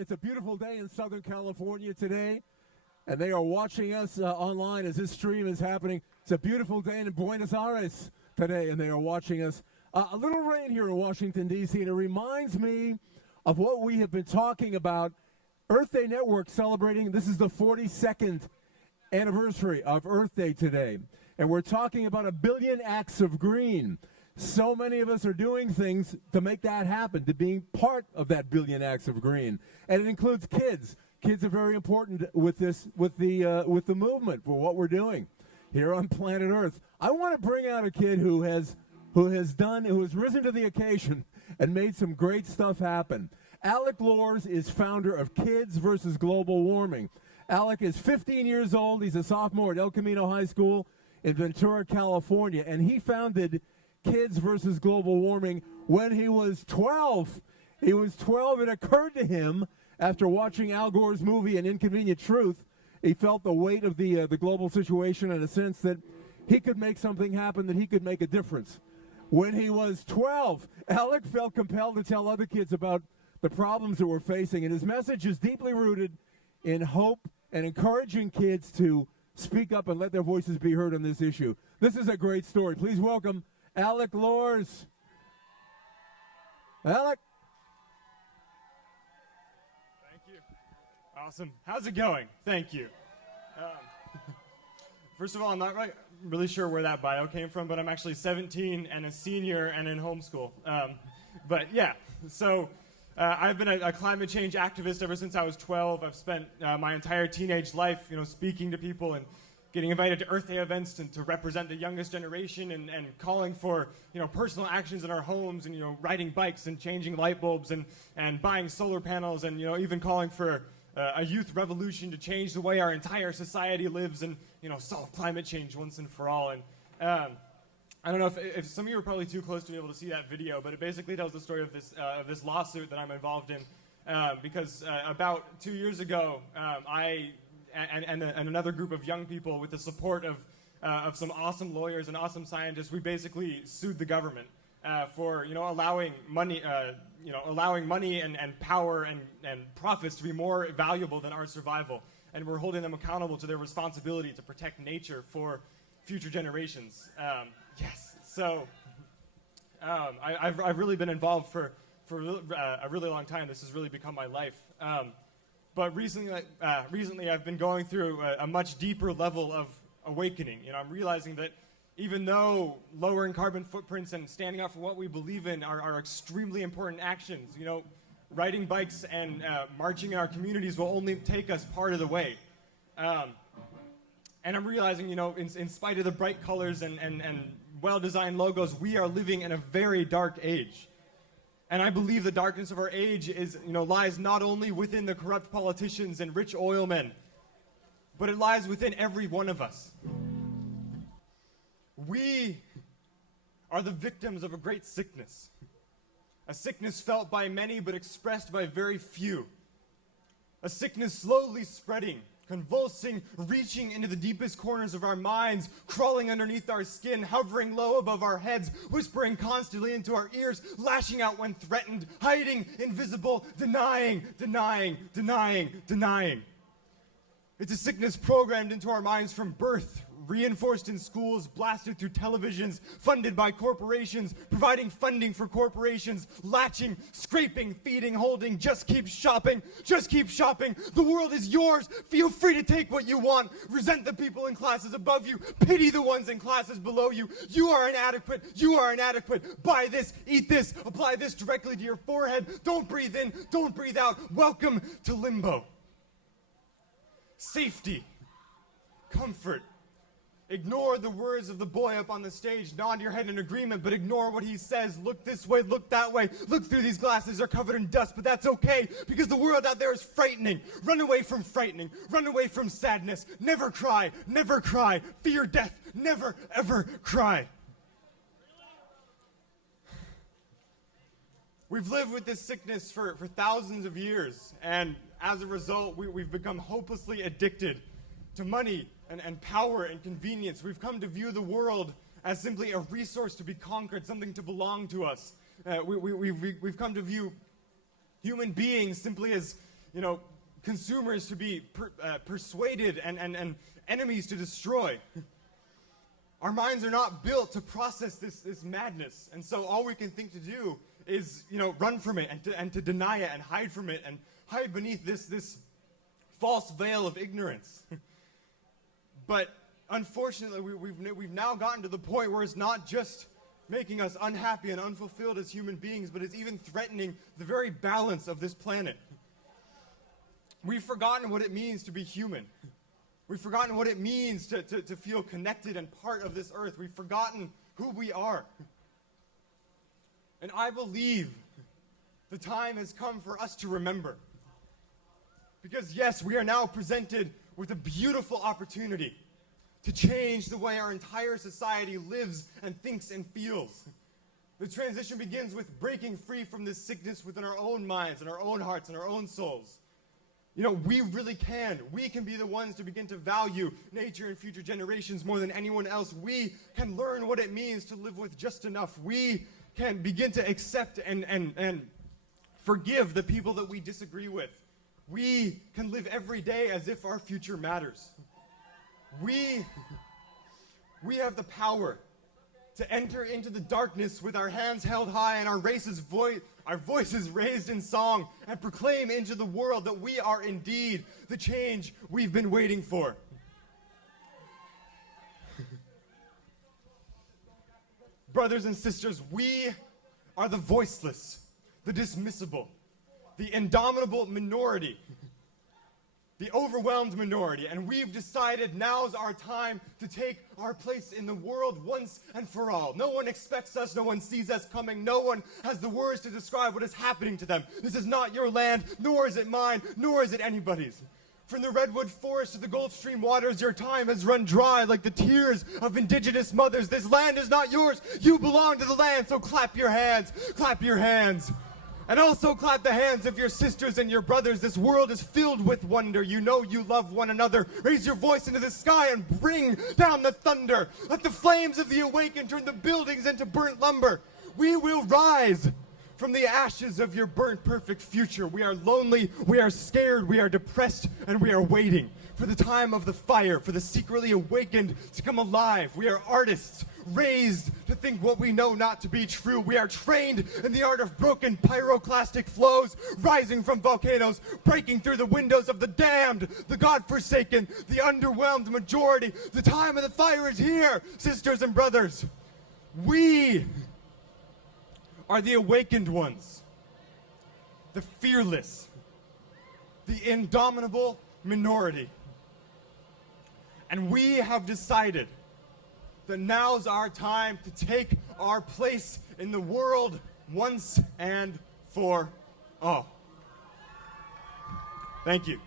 It's a beautiful day in Southern California today, and they are watching us online as this stream is happening. It's a beautiful day in Buenos Aires today, and they are watching us. A little rain here in Washington, D.C., and it reminds me of what we have been talking about. Earth Day Network celebrating, this is the 42nd anniversary of Earth Day today, and we're talking about 1 billion acts of green. So many of us are doing things to make that happen, to being part of that 1 billion acts of green, and it includes kids. Kids are very important with this, with the movement for what we're doing here on planet Earth. I want to bring out a kid who has risen to the occasion and made some great stuff happen. Alec Loorz is founder of Kids versus Global Warming. Alec is 15 years old. He's a sophomore at El Camino High School in Ventura, California, and he founded Kids versus Global Warming when he was 12. He was 12. It occurred to him after watching Al Gore's movie An Inconvenient Truth. He felt the weight of the global situation in a sense that he could make something happen, that he could make a difference. When he was 12, Alec felt compelled to tell other kids about the problems that we're facing, and his message is deeply rooted in hope and encouraging kids to speak up and let their voices be heard on this issue. This is a great story. Please welcome Alec Loorz. Alec. Thank you. Awesome. How's it going? Thank you. First of all, I'm not really sure where that bio came from, but I'm actually 17 and a senior and in homeschool. But yeah, so I've been a climate change activist ever since I was 12. I've spent my entire teenage life, speaking to people and getting invited to Earth Day events and to represent the youngest generation and calling for, personal actions in our homes and, riding bikes and changing light bulbs and buying solar panels and, even calling for a youth revolution to change the way our entire society lives and, solve climate change once and for all. And I don't know if some of you are probably too close to be able to see that video, but it basically tells the story of this lawsuit that I'm involved in because about 2 years ago, I and another group of young people with the support of some awesome lawyers and awesome scientists, we basically sued the government for allowing money and power and profits to be more valuable than our survival, and we're holding them accountable to their responsibility to protect nature for future generations. Yes, so I've really been involved for a really long time. This has really become my life. But recently I've been going through a much deeper level of awakening. I'm realizing that even though lowering carbon footprints and standing up for what we believe in are extremely important actions, riding bikes and marching in our communities will only take us part of the way. And I'm realizing, in spite of the bright colors and well-designed logos, we are living in a very dark age. And I believe the darkness of our age lies not only within the corrupt politicians and rich oil men, but it lies within every one of us. We are the victims of a great sickness. A sickness felt by many but expressed by very few. A sickness slowly spreading, convulsing, reaching into the deepest corners of our minds, crawling underneath our skin, hovering low above our heads, whispering constantly into our ears, lashing out when threatened, hiding, invisible, denying. It's a sickness programmed into our minds from birth, reinforced in schools, blasted through televisions, funded by corporations, providing funding for corporations, latching, scraping, feeding, holding, just keep shopping, The world is yours. Feel free to take what you want. Resent the people in classes above you. Pity the ones in classes below you. You are inadequate. Buy this, eat this, apply this directly to your forehead. Don't breathe in, don't breathe out. Welcome to limbo. Safety, comfort. Ignore the words of the boy up on the stage. Nod your head in agreement, but ignore what he says. Look this way, look that way. Look through these glasses, they're covered in dust, but that's okay, because the world out there is frightening. Run away from frightening. Run away from sadness. Never cry. Fear death. Never, ever cry. We've lived with this sickness for thousands of years, and as a result, we've become hopelessly addicted to money and power and convenience. We've come to view the world as simply a resource to be conquered, something to belong to us. We've come to view human beings simply as consumers to be persuaded and enemies to destroy. Our minds are not built to process this madness, and so all we can think to do is, run from it and to deny it and hide from it and hide beneath this false veil of ignorance. But unfortunately, we've now gotten to the point where it's not just making us unhappy and unfulfilled as human beings, but it's even threatening the very balance of this planet. We've forgotten what it means to be human. We've forgotten what it means to feel connected and part of this earth. We've forgotten who we are. And I believe the time has come for us to remember. Because yes, we are now presented with a beautiful opportunity to change the way our entire society lives and thinks and feels. The transition begins with breaking free from this sickness within our own minds and our own hearts and our own souls. We really can. We can be the ones to begin to value nature and future generations more than anyone else. We can learn what it means to live with just enough. We can begin to accept and forgive the people that we disagree with. We can live every day as if our future matters. We have the power to enter into the darkness with our hands held high and our voices raised in song and proclaim into the world that we are indeed the change we've been waiting for. Brothers and sisters, we are the voiceless, the dismissible, the indomitable minority, the overwhelmed minority, and we've decided now's our time to take our place in the world once and for all. No one expects us, no one sees us coming, no one has the words to describe what is happening to them. This is not your land, nor is it mine, nor is it anybody's. From the redwood forest to the Gulf Stream waters, your time has run dry like the tears of indigenous mothers. This land is not yours, you belong to the land, so clap your hands, clap your hands. And also clap the hands of your sisters and your brothers. This world is filled with wonder. You know you love one another. Raise your voice into the sky and bring down the thunder. Let the flames of the awakened turn the buildings into burnt lumber. We will rise from the ashes of your burnt perfect future. We are lonely, we are scared, we are depressed, and we are waiting for the time of the fire, for the secretly awakened to come alive. We are artists, raised to think what we know not to be true. We are trained in the art of broken pyroclastic flows, rising from volcanoes, breaking through the windows of the damned, the godforsaken, the underwhelmed majority. The time of the fire is here, sisters and brothers. We are the awakened ones, the fearless, the indomitable minority. And we have decided that now's our time to take our place in the world once and for all. Thank you.